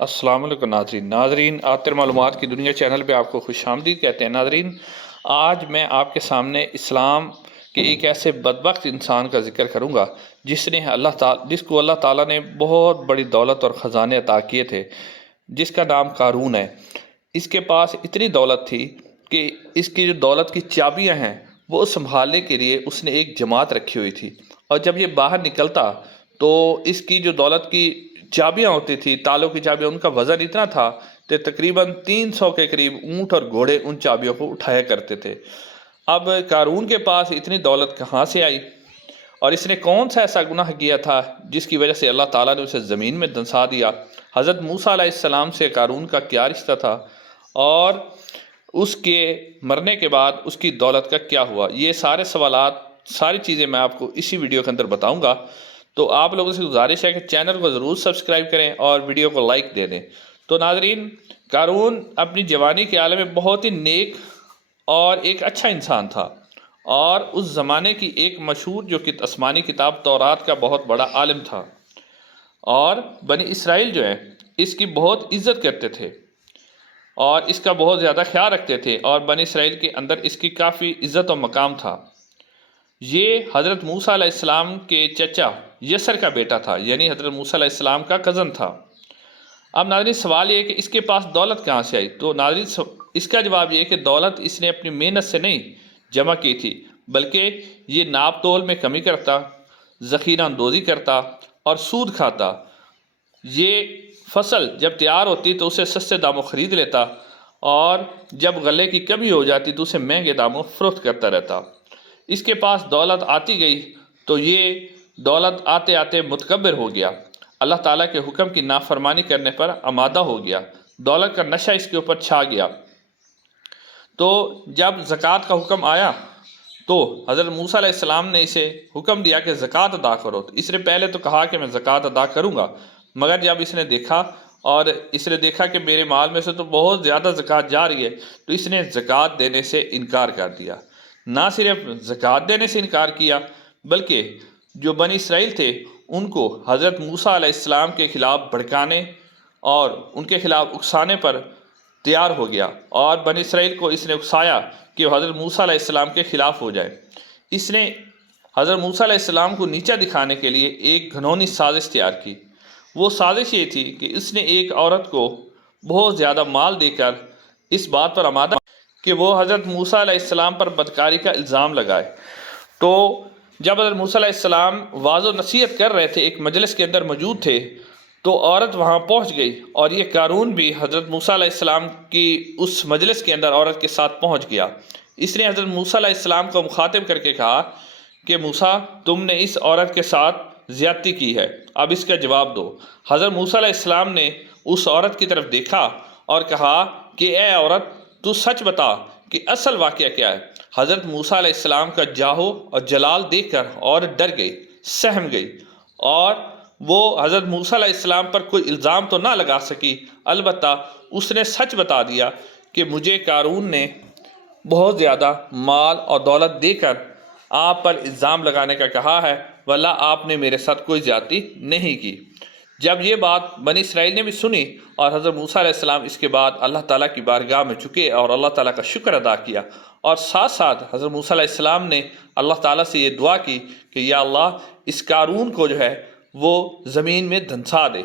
السلام علیکم ناظرین آتر معلومات کی دنیا چینل پہ آپ کو خوش آمدید کہتے ہیں۔ ناظرین، آج میں آپ کے سامنے اسلام کے ایک ایسے بدبخت انسان کا ذکر کروں گا جس کو اللہ تعالیٰ نے بہت بڑی دولت اور خزانے عطا کیے تھے، جس کا نام قارون ہے۔ اس کے پاس اتنی دولت تھی کہ اس کی جو دولت کی چابیاں ہیں وہ سنبھالنے کے لیے اس نے ایک جماعت رکھی ہوئی تھی، اور جب یہ باہر نکلتا تو اس کی جو دولت کی چابیاں ہوتی تھی، تالوں کی چابیاں، ان کا وزن اتنا تھا کہ تقریباً 300 کے قریب اونٹ اور گھوڑے ان چابیوں کو اٹھایا کرتے تھے۔ اب قارون کے پاس اتنی دولت کہاں سے آئی، اور اس نے کون سا ایسا گناہ کیا تھا جس کی وجہ سے اللہ تعالیٰ نے اسے زمین میں دنسا دیا؟ حضرت موسیٰ علیہ السلام سے قارون کا کیا رشتہ تھا، اور اس کے مرنے کے بعد اس کی دولت کا کیا ہوا؟ یہ سارے سوالات، ساری چیزیں میں آپ کو اسی ویڈیو کے اندر بتاؤں گا۔ تو آپ لوگوں سے گزارش ہے کہ چینل کو ضرور سبسکرائب کریں اور ویڈیو کو لائک دے دیں۔ تو ناظرین، قارون اپنی جوانی کے عالم میں بہت ہی نیک اور ایک اچھا انسان تھا، اور اس زمانے کی ایک مشہور جو کہ آسمانی کتاب تورات کا بہت بڑا عالم تھا، اور بنی اسرائیل جو ہے اس کی بہت عزت کرتے تھے اور اس کا بہت زیادہ خیال رکھتے تھے، اور بنی اسرائیل کے اندر اس کی کافی عزت و مقام تھا۔ یہ حضرت موسیٰ علیہ السلام کے چچا یسر کا بیٹا تھا، یعنی حضرت موسیٰ علیہ السلام کا کزن تھا۔ اب ناظرین، سوال یہ ہے کہ اس کے پاس دولت کہاں سے آئی؟ تو ناظرین، اس کا جواب یہ ہے کہ دولت اس نے اپنی محنت سے نہیں جمع کی تھی، بلکہ یہ ناپ تول میں کمی کرتا، ذخیرہ اندوزی کرتا اور سود کھاتا۔ یہ فصل جب تیار ہوتی تو اسے سستے داموں خرید لیتا، اور جب غلے کی کمی ہو جاتی تو اسے مہنگے داموں فروخت کرتا رہتا۔ اس کے پاس دولت آتی گئی تو یہ دولت آتے آتے متکبر ہو گیا، اللہ تعالیٰ کے حکم کی نافرمانی کرنے پر آمادہ ہو گیا، دولت کا نشہ اس کے اوپر چھا گیا۔ تو جب زکوٰۃ کا حکم آیا تو حضرت موسیٰ علیہ السلام نے اسے حکم دیا کہ زکوٰۃ ادا کرو۔ تو اس نے پہلے تو کہا کہ میں زکوٰۃ ادا کروں گا، مگر جب اس نے دیکھا کہ میرے مال میں سے تو بہت زیادہ زکوٰۃ جا رہی ہے، تو اس نے زکوٰۃ دینے سے انکار کر دیا۔ نہ صرف زکوٰۃ دینے سے انکار کیا، بلکہ جو بنی اسرائیل تھے ان کو حضرت موسیٰ علیہ السلام کے خلاف بھڑکانے اور ان کے خلاف اکسانے پر تیار ہو گیا، اور بنی اسرائیل کو اس نے اکسایا کہ وہ حضرت موسیٰ علیہ السلام کے خلاف ہو جائے۔ اس نے حضرت موسیٰ علیہ السلام کو نیچا دکھانے کے لیے ایک گھنونی سازش تیار کی۔ وہ سازش یہ تھی کہ اس نے ایک عورت کو بہت زیادہ مال دے کر اس بات پر آمادہ کہ وہ حضرت موسیٰ علیہ السلام پر بدکاری کا الزام لگائے۔ تو جب حضرت موسیٰ علیہ السلام واعظ و نصیحت کر رہے تھے، ایک مجلس کے اندر موجود تھے، تو عورت وہاں پہنچ گئی، اور یہ قارون بھی حضرت موسیٰ علیہ السلام کی اس مجلس کے اندر عورت کے ساتھ پہنچ گیا۔ اس نے حضرت موسیٰ علیہ السلام کو مخاطب کر کے کہا کہ موسیٰ، تم نے اس عورت کے ساتھ زیادتی کی ہے، اب اس کا جواب دو۔ حضرت موسیٰ علیہ السلام نے اس عورت کی طرف دیکھا اور کہا کہ اے عورت، تو سچ بتا کہ اصل واقعہ کیا ہے۔ حضرت موسیٰ علیہ السلام کا جاہو اور جلال دیکھ کر عورت ڈر گئی، سہم گئی، اور وہ حضرت موسیٰ علیہ السلام پر کوئی الزام تو نہ لگا سکی، البتہ اس نے سچ بتا دیا کہ مجھے قارون نے بہت زیادہ مال اور دولت دے کر آپ پر الزام لگانے کا کہا ہے، واللہ آپ نے میرے ساتھ کوئی زیادتی نہیں کی۔ جب یہ بات بنی اسرائیل نے بھی سنی، اور حضرت موسیٰ علیہ السلام اس کے بعد اللہ تعالیٰ کی بارگاہ میں جھکے اور اللہ تعالیٰ کا شکر ادا کیا، اور ساتھ ساتھ حضرت موسیٰ علیہ السلام نے اللہ تعالیٰ سے یہ دعا کی کہ یا اللہ، اس قارون کو جو ہے وہ زمین میں دھنسا دے۔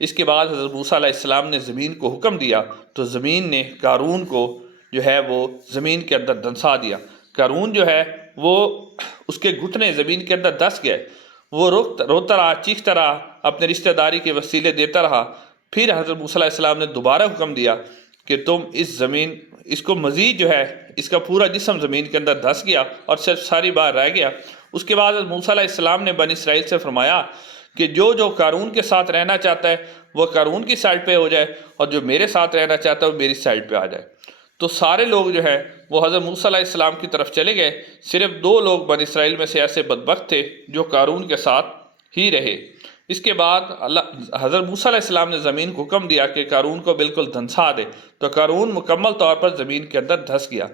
اس کے بعد حضرت موسیٰ علیہ السلام نے زمین کو حکم دیا، تو زمین نے قارون کو جو ہے وہ زمین کے اندر دھنسا دیا۔ قارون جو ہے وہ اس کے گھٹنے زمین کے اندر دھس گئے، وہ روتا رہا، چیختا رہا، اپنے رشتہ داری کے وسیلے دیتا رہا۔ پھر حضرت موسیٰ علیہ السلام نے دوبارہ حکم دیا کہ تم اس کو مزید جو ہے، اس کا پورا جسم زمین کے اندر دھس گیا اور صرف ساری بار رہ گیا۔ اس کے بعد حضرت موسیٰ علیہ السلام نے بنی اسرائیل سے فرمایا کہ جو قارون کے ساتھ رہنا چاہتا ہے وہ قارون کی سائڈ پہ ہو جائے، اور جو میرے ساتھ رہنا چاہتا ہے وہ میری سائڈ پہ آ جائے۔ تو سارے لوگ جو ہے وہ حضرت موسیٰ علیہ السلام کی طرف چلے گئے، صرف 2 لوگ بنی اسرائیل میں سے ایسے بدبخت تھے جو قارون کے ساتھ ہی رہے۔ اس کے بعد حضرت موسیٰ علیہ السلام نے زمین کو حکم دیا کہ قارون کو بالکل دھنسا دے، تو قارون مکمل طور پر زمین کے اندر دھس گیا۔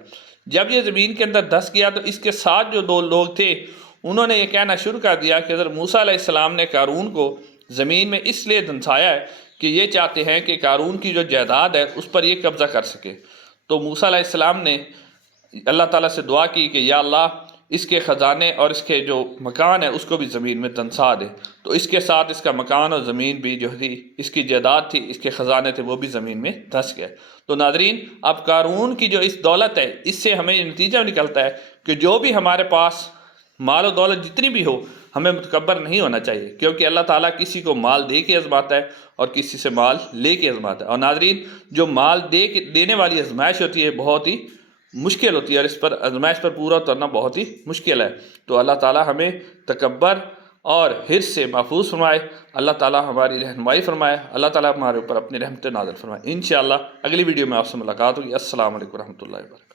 جب یہ زمین کے اندر دھس گیا تو اس کے ساتھ جو 2 لوگ تھے انہوں نے یہ کہنا شروع کر دیا کہ حضرت موسیٰ علیہ السلام نے قارون کو زمین میں اس لیے دھنسایا ہے کہ یہ چاہتے ہیں کہ قارون کی جو جائیداد ہے اس پر یہ قبضہ کر سکے۔ تو موسیٰ علیہ السلام نے اللہ تعالیٰ سے دعا کی کہ یا اللہ اس کے خزانے اور اس کے جو مکان ہے اس کو بھی زمین میں دنسا دے۔ تو اس کے ساتھ اس کا مکان اور زمین بھی جو تھی، اس کی جائیداد تھی، اس کے خزانے تھے، وہ بھی زمین میں دھنس گئے۔ تو ناظرین، اب قارون کی جو اس دولت ہے، اس سے ہمیں یہ نتیجہ نکلتا ہے کہ جو بھی ہمارے پاس مال و دولت جتنی بھی ہو، ہمیں متکبر نہیں ہونا چاہیے، کیونکہ اللہ تعالیٰ کسی کو مال دے کے آزماتا ہے اور کسی سے مال لے کے آزماتا ہے۔ اور ناظرین، جو مال دینے والی آزمائش ہوتی ہے بہت ہی مشکل ہوتی ہے، اور اس پر آزمائش پر پورا اترنا بہت ہی مشکل ہے۔ تو اللہ تعالیٰ ہمیں تکبر اور حرص سے محفوظ فرمائے، اللہ تعالیٰ ہماری رہنمائی فرمائے، اللہ تعالیٰ ہمارے اوپر اپنی رحمت نازل فرمائے۔ انشاءاللہ اگلی ویڈیو میں آپ سے ملاقات ہوگی۔ السلام علیکم ورحمۃ اللہ وبرکاتہ۔